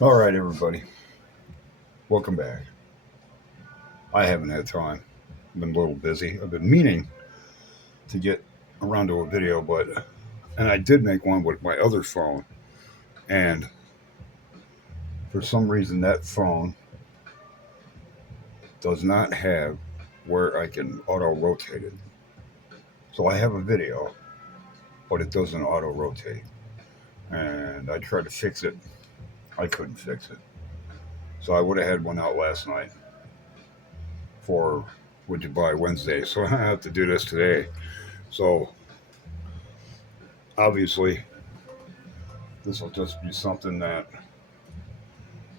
All right, everybody, welcome back. I haven't had time. I've been a little busy. I've been meaning to get around to a video, and I did make one with my other phone, and for some reason that phone does not have where I can auto rotate it. So I have a video, but it doesn't auto rotate, and I tried to fix it. I couldn't fix it. So I would have had one out last night for Would You Buy Wednesday. So I have to do this today. So obviously, this will just be something that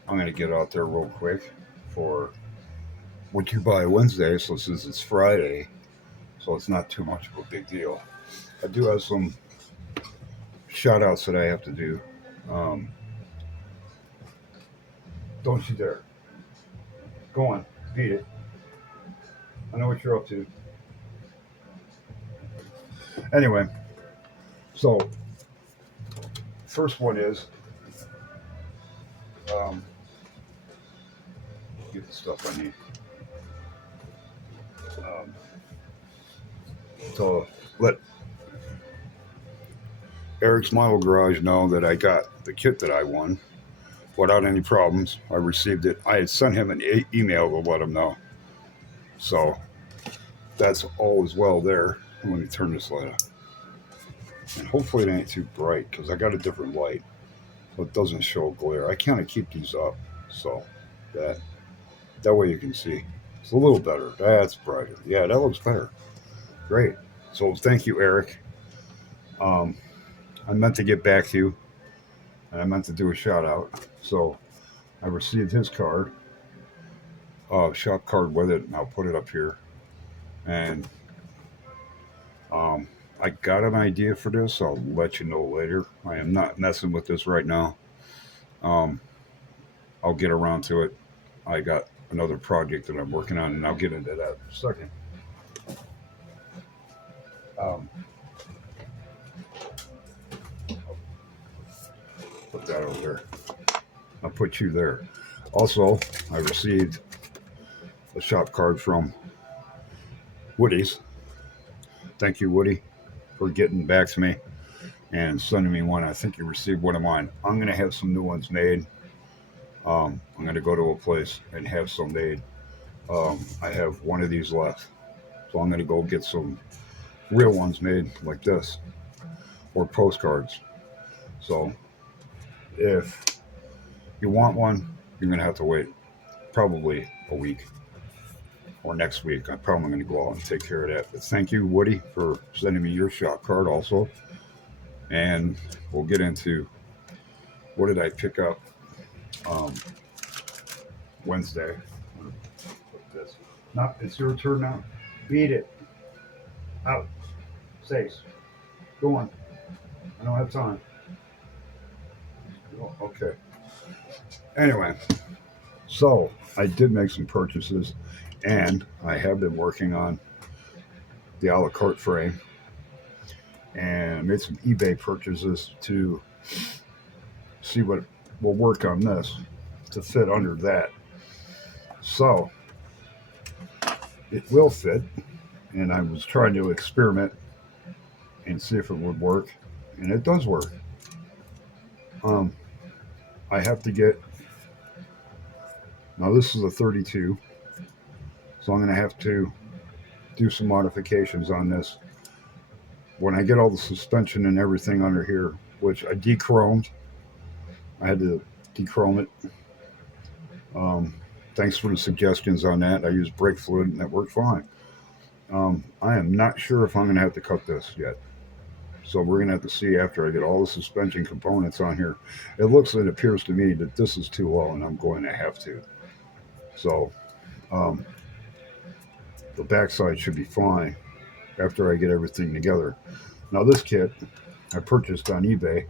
I'm going to get out there real quick for What You Buy Wednesday. So since it's Friday, so it's not too much of a big deal. I do have some shout outs that I have to do. Um, don't you dare. Go on, beat it. I know what you're up to. Anyway, so first one is um, get the stuff I need. Um, so let Eric's Model Garage know that I got the kit that I won without any problems. I received it. I had sent him an email to let him know. So that's all as well there. Let me turn this light on. And hopefully it ain't too bright because I got a different light so it doesn't show glare. I kind of keep these up so that way you can see. It's a little better. That's brighter. Yeah, that looks better. Great. So thank you, Eric. Um, I meant to get back to you and I meant to do a shout out. So I received his card, shop card with it, and I'll put it up here. And um, I got an idea for this. I'll let you know later. I am not messing with this right now. Um, I'll get around to it. I got another project that I'm working on, and I'll get into that in a second. Um, put that over there. I'll put you there. Also, I received a shop card from Woody's. Thank you, Woody, for getting back to me and sending me one. I think you received one of mine. I'm going to have some new ones made. I'm going to go to a place and have some made. I have one of these left. So I'm going to go get some real ones made like this or postcards. So if you want one, you're going to have to wait probably a week or next week. I'm probably going to go out and take care of that. But thank you, Woody, for sending me your shop card also. And we'll get into what did I pick up um, Wednesday. Put this. Now it's your turn now. Beat it. Out. Stace. Go on. I don't have time. Oh, okay. Anyway, so I did make some purchases, and I have been working on the a la carte frame, and made some eBay purchases to see what will work on this to fit under that. So it will fit, and I was trying to experiment and see if it would work, and it does work. Um, I have to get now. This is a 32, so I'm going to have to do some modifications on this. When I get all the suspension and everything under here, which I dechromed, I had to dechrome it. Um, Thanks for the suggestions on that. I used brake fluid and that worked fine. I am not sure if I'm going to have to cut this yet. So we're going to have to see after I get all the suspension components on here. It appears to me that this is too low and I'm going to have to. So um, the backside should be fine after I get everything together. Now this kit I purchased on eBay,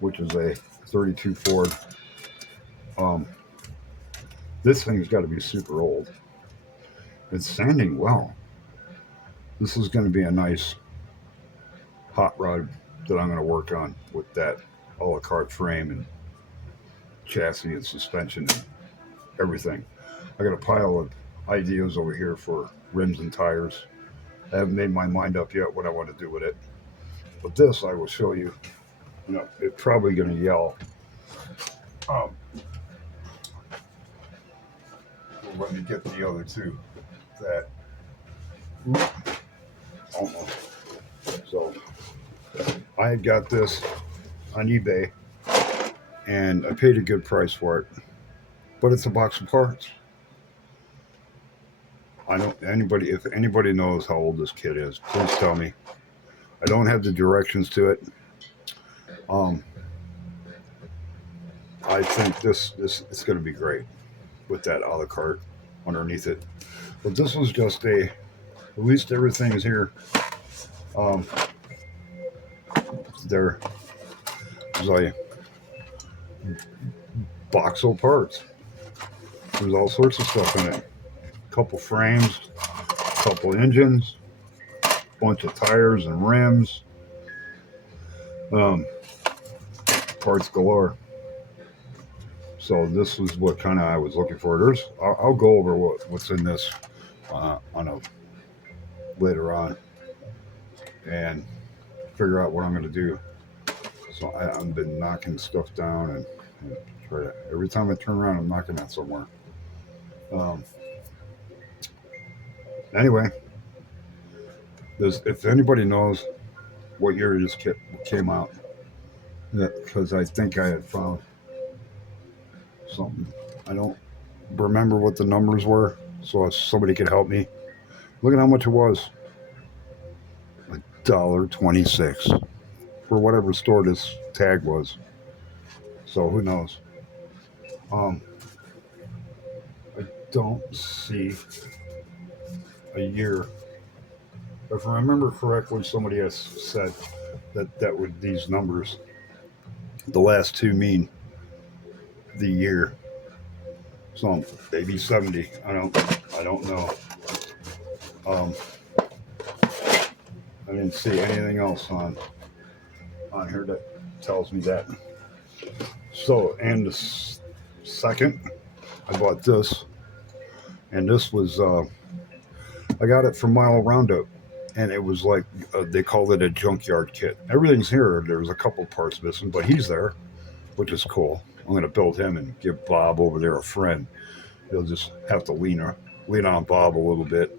which is a 32 Ford. Um, this thing's got to be super old. It's sanding well. This is going to be a nice hot rod that I'm going to work on with that a la carte frame and chassis and suspension and everything. I got a pile of ideas over here for rims and tires. I haven't made my mind up yet what I want to do with it. But this I will show you. You know, it's probably going to yell. Um, well, let me get the other two. That almost. So I had got this on eBay, and I paid a good price for it. But it's a box of parts. I don't anybody if anybody knows how old this kit is, please tell me. I don't have the directions to it. Um, I think this is going to be great with that a la carte underneath it. But this was just at least everything is here. Um, there's a box of parts. There's all sorts of stuff in it. Couple frames, couple engines, bunch of tires and rims, um, parts galore. So this is what kind of I was looking for. I'll go over what's in this on a later on and figure out what I'm going to do. So I've been knocking stuff down and try to, every time I turn around, I'm knocking at somewhere. Um, anyway, if anybody knows what year this kit came out, because I think I had found something. I don't remember what the numbers were, so if somebody could help me. Look at how much it was. $1.26 for whatever store this tag was. So who knows? Um, I don't see a year. If I remember correctly, somebody has said that would these numbers, the last two mean the year. So maybe 70. I don't know. Um, I didn't see anything else on here that tells me that. So, and the second, I bought this, and this was I got it from Mile Roundup, and it was like they called it a junkyard kit. Everything's here. There's a couple parts missing, but he's there, which is cool. I'm gonna build him and give Bob over there a friend. He'll just have to lean on Bob a little bit.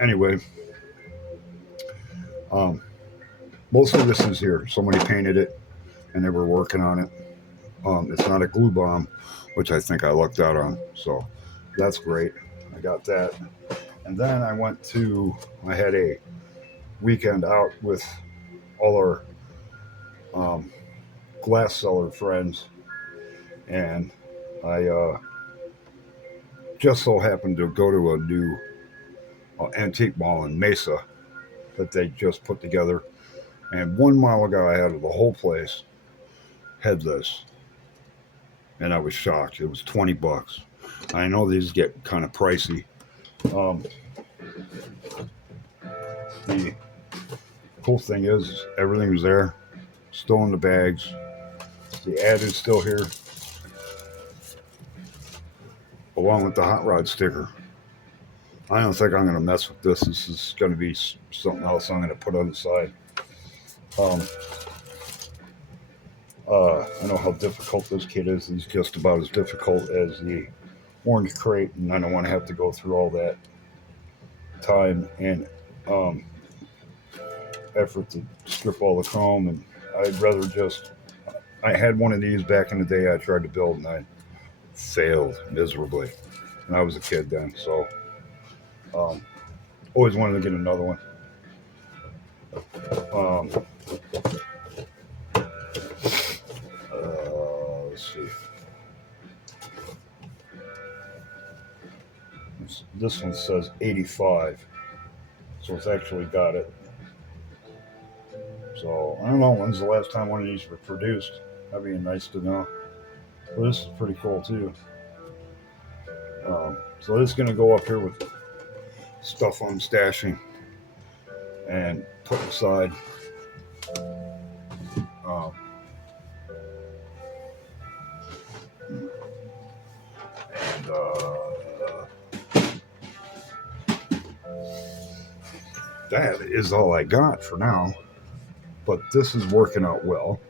Anyway, um, most of this is here. Somebody painted it, and they were working on it. It's not a glue bomb, which I think I lucked out on. So that's great. I got that. And then I had a weekend out with all our um, glass seller friends, and I just so happened to go to a new antique mall in Mesa that they just put together. And 1 mile ago, I had the whole place had this, and I was shocked. It was $20. I know these get kind of pricey. Um, the cool thing is everything was there, still in the bags. The ad is still here, along with the hot rod sticker. I don't think I'm going to mess with this. This is going to be something else I'm going to put on the side. Um, I know how difficult this kit is. It's just about as difficult as the orange crate, and I don't want to have to go through all that time and um, effort to strip all the chrome. And I'd rather just. I had one of these back in the day I tried to build, and I failed miserably. And I was a kid then, so um, always wanted to get another one. Um, let's see. This one says 85, so it's actually got it. So I don't know when's the last time one of these were produced. That'd be nice to know. But this is pretty cool too. So this is going to go up here with stuff I'm stashing and put aside. Um, that is all I got for now. But this is working out well.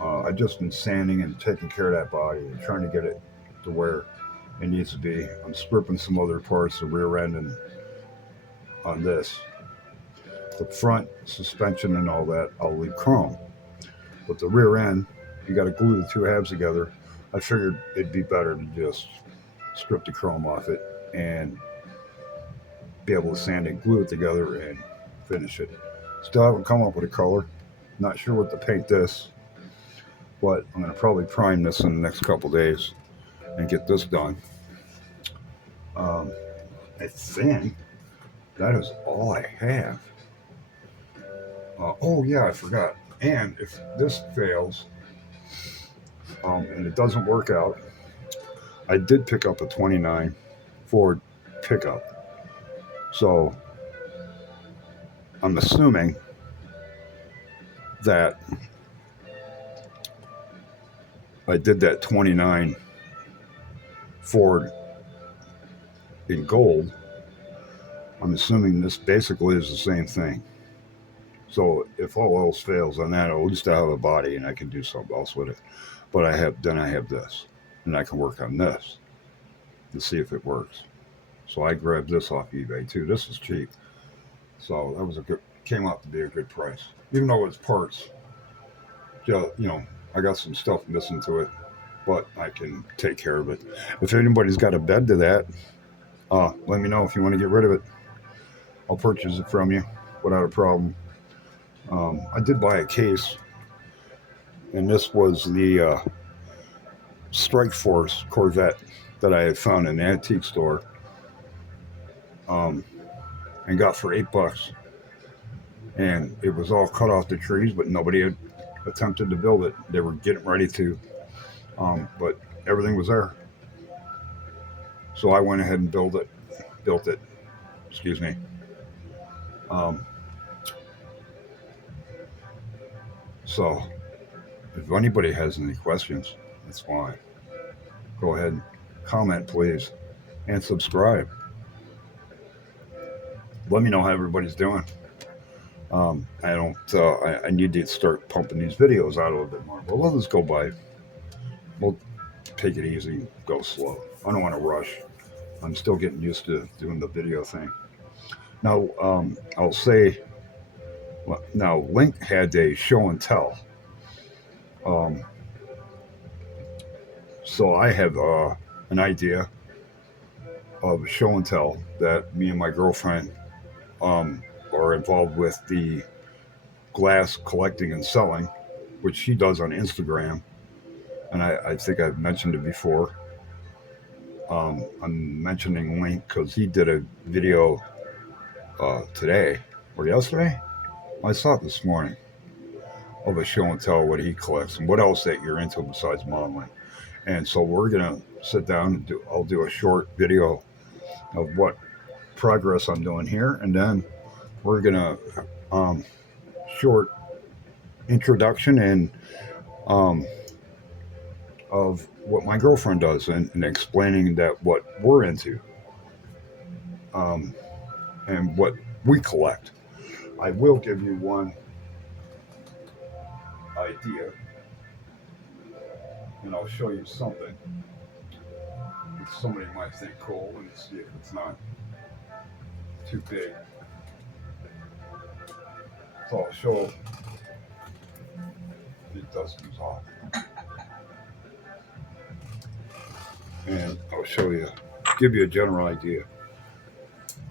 I've just been sanding and taking care of that body and trying to get it to where it needs to be. I'm stripping some other parts, the rear end and on this. The front suspension and all that, I'll leave chrome. But the rear end, you got to glue the two halves together. I figured it'd be better to just strip the chrome off it and be able to sand it, glue it together, and finish it. Still haven't come up with a color. Not sure what to paint this, but I'm going to probably prime this in the next couple days and get this done. I think that is all I have. Oh yeah, I forgot. And if this fails and it doesn't work out, I did pick up a '29 Ford pickup. So I'm assuming that I did that '29 Ford in gold. I'm assuming this basically is the same thing. So if all else fails on that, at least I have a body and I can do something else with it. But I have this, and I can work on this to see if it works. So I grabbed this off eBay too. This is cheap, so that was a good. Came out to be a good price, even though it's parts. I got some stuff missing to it, but I can take care of it. If anybody's got a bed to that, let me know if you want to get rid of it. I'll purchase it from you without a problem. I did buy a case, and this was the Strike Force Corvette that I had found in an antique store, um, and got for $8. And it was all cut off the trees, but nobody had attempted to build it. They were getting ready to, but everything was there. So I went ahead and built it. Excuse me. Um, so if anybody has any questions, that's fine. Go ahead and comment, please, and subscribe. Let me know how everybody's doing. I don't. I need to start pumping these videos out a little bit more. But let us go by. We'll take it easy, go slow. I don't want to rush. I'm still getting used to doing the video thing. Now, I'll say. Now, Link had a show and tell. Um, so I have an idea of a show and tell that me and my girlfriend are involved with the glass collecting and selling, which she does on Instagram. And I think I've mentioned it before. I'm mentioning Link because he did a video today or yesterday. I saw it this morning of a show and tell what he collects and what else that you're into besides modeling. And so we're gonna sit down and I'll do a short video of what progress I'm doing here, and then we're gonna short introduction and um, of what my girlfriend does and explaining that what we're into um, and what we collect. I will give you one idea, and I'll show you something that somebody might think cool, and see if it's not too big. So I'll show it does comes off, and I'll show you, give you a general idea.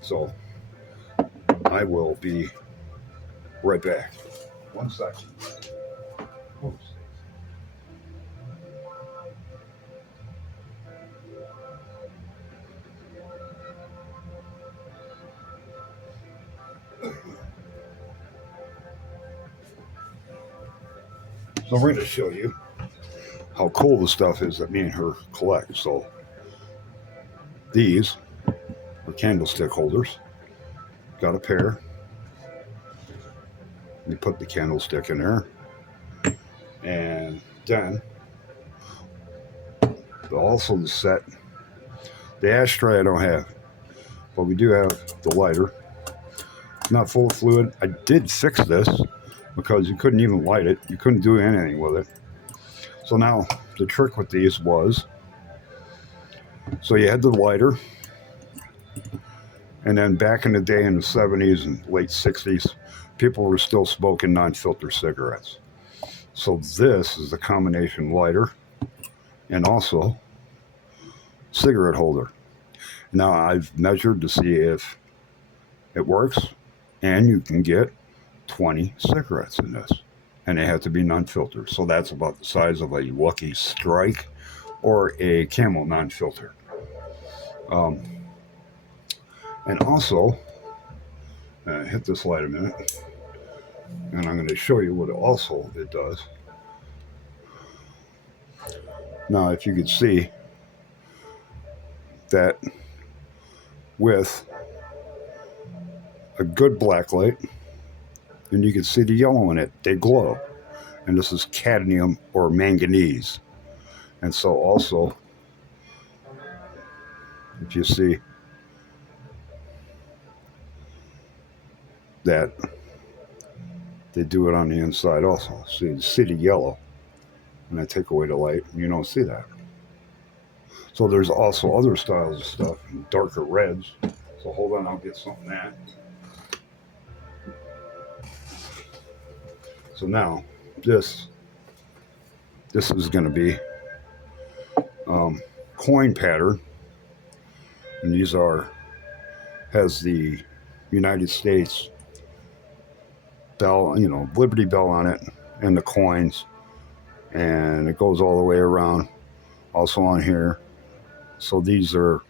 So I will be right back. One second. Oops. So I'm going to show you how cool the stuff is that me and her collect. So these are candlestick holders. Got a pair. You put the candlestick in there, and then also the set. The ashtray I don't have, but we do have the lighter. Not full of fluid. I did fix this because you couldn't even light it. You couldn't do anything with it. So now the trick with these was, so you had the lighter, and then back in the day in the 70s and late 60s, people were still smoking non-filter cigarettes. So this is the combination lighter and also cigarette holder. Now I've measured to see if it works, and you can get 20 cigarettes in this, and they have to be non-filter. So that's about the size of a Lucky Strike or a Camel non-filter. And also, hit this light a minute, and I'm going to show you what it does. Now, if you could see that with a good black light, and you can see the yellow in it, they glow. And this is cadmium or manganese. And so also, if you see that they do it on the inside also. So you see the yellow, and I take away the light, and you don't see that. So there's also other styles of stuff, darker reds. So hold on, I'll get something that. So now, this is going to be coin pattern, and these has the United States bell, Liberty Bell on it, and the coins, and it goes all the way around. Also on here. So these are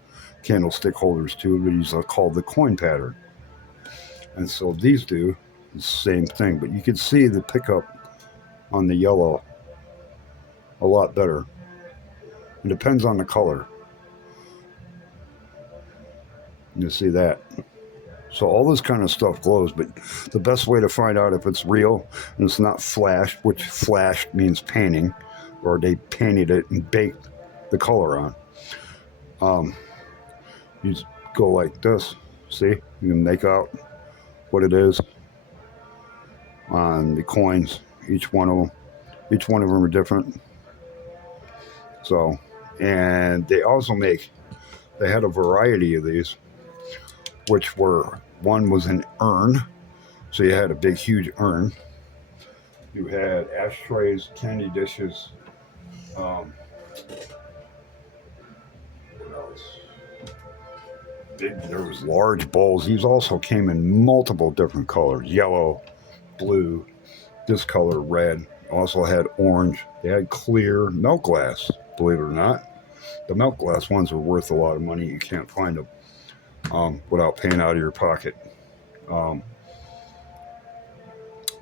candlestick holders too, but these are called the coin pattern. And so these do the same thing, but you can see the pickup on the yellow a lot better. It depends on the color. You see that. So all this kind of stuff glows, but the best way to find out if it's real and it's not flashed, which flashed means painting, or they painted it and baked the color on. You just go like this. See, you can make out what it is on the coins. Each one of them are different. So, and they also they had a variety of these, which one was an urn. So you had a big, huge urn. You had ashtrays, candy dishes, what else? There was large bowls. These also came in multiple different colors: yellow, blue, this color, red. Also had orange. They had clear milk glass. Believe it or not, the milk glass ones are worth a lot of money. You can't find them without paying out of your pocket.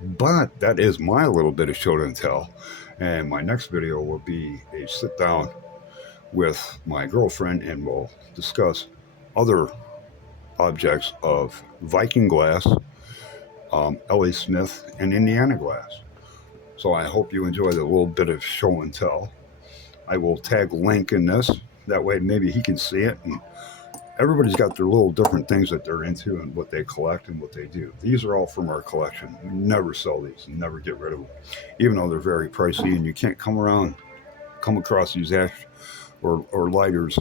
But that is my little bit of show and tell. And my next video will be a sit down with my girlfriend, and we'll discuss other objects of Viking glass, L.A. Smith, and Indiana glass. So I hope you enjoy the little bit of show and tell. I will tag Link in this. That way maybe he can see it. And everybody's got their little different things that they're into and what they collect and what they do. These are all from our collection. We never sell these and never get rid of them, even though they're very pricey, and you can't come across these ash or lighters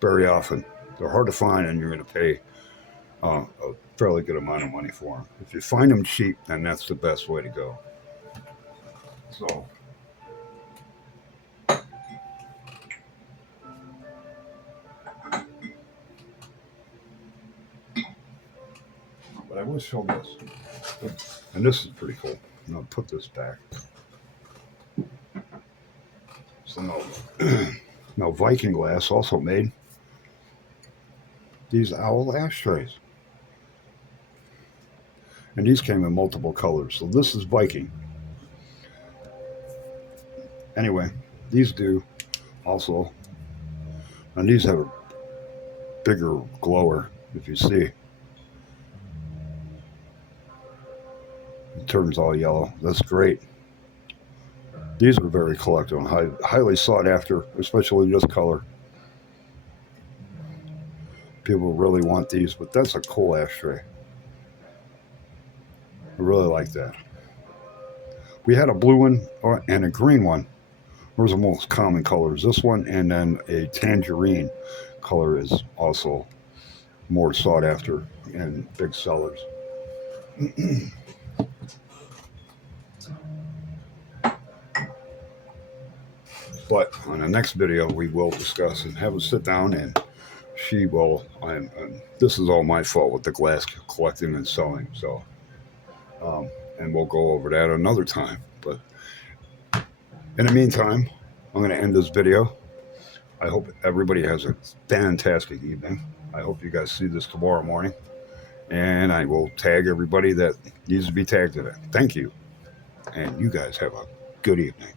very often. They're hard to find, and you're going to pay a fairly good amount of money for them. If you find them cheap, then that's the best way to go. So, but I will show this, and this is pretty cool. And I'll put this back. So now Viking glass also made these owl ashtrays. And these came in multiple colors. So this is Viking. Anyway, these do also. And these have a bigger glower, if you see. It turns all yellow. That's great. These are very collectible, highly sought after, especially this color. People really want these, but that's a cool ashtray. I really like that. We had a blue one and a green one. Those are the most common colors. This one and then a tangerine color is also more sought after and big sellers. But on the next video, we will discuss and have a sit down, and she will. This is all my fault with the glass collecting and selling. So, um, and we'll go over that another time. But in the meantime, I'm going to end this video. I hope everybody has a fantastic evening. I hope you guys see this tomorrow morning. And I will tag everybody that needs to be tagged in it. Thank you. And you guys have a good evening.